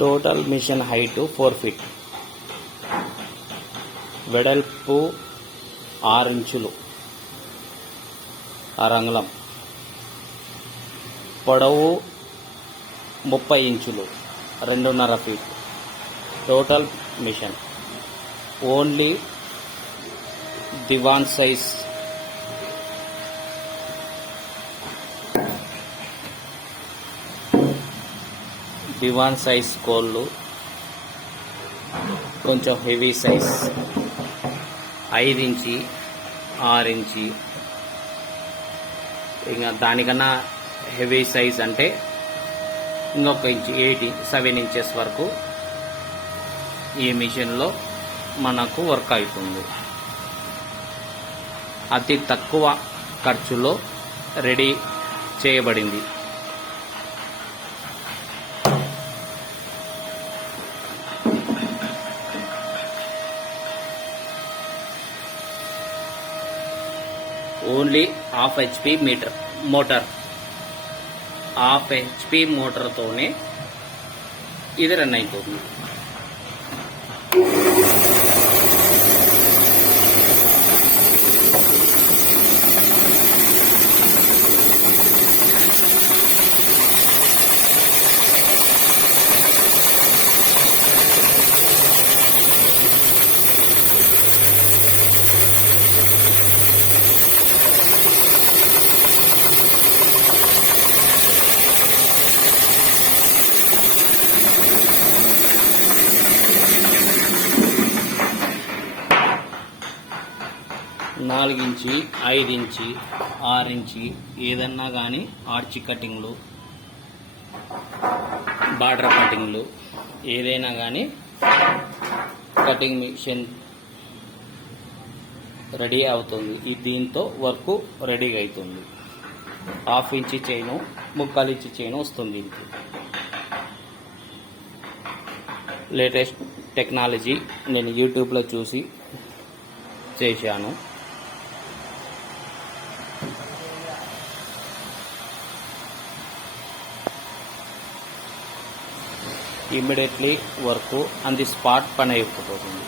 Total machine height 4 ఫీట్, వెడల్పు 6 ఇంచులు 6 అంగుళం, పొడవు 30 ఇంచులు 2.5 ఫీట్. టోటల్ మిషన్ ఓన్లీ దివాన్ సైజ్. దివాన్ సైజ్ కోళ్ళు కొంచెం హెవీ సైజ్ 5 ఇంచి 6 ఇంచి, ఇంకా దానికన్నా హెవీ సైజ్ అంటే ఇంకొక ఇంచి 7 ఇంచెస్ వరకు ఈ మిషన్లో మనకు వర్క్ అవుతుంది. అతి తక్కువ ఖర్చులో రెడీ చేయబడింది. ఓన్లీ 1/2 HP మోటార్, 1/2 HP మోటార్తోనే ఇది రన్ అవుతుంది. నాలుగు ఇంచి 5 ఇంచి 6 ఇంచి ఏదన్నా కానీ ఆర్చి కటింగ్లు, బార్డర్ కటింగ్లు ఏదైనా కానీ కటింగ్ మిషన్ రెడీ అవుతుంది. దీంతో వర్క్ రెడీగా అవుతుంది. 1/2 ఇంచి చైను 3/4 ఇంచి చైను వస్తుంది. దీనికి లేటెస్ట్ టెక్నాలజీ నేను యూట్యూబ్లో చూసి చేశాను. Immediately work on the spot పని అయిపోతుంది.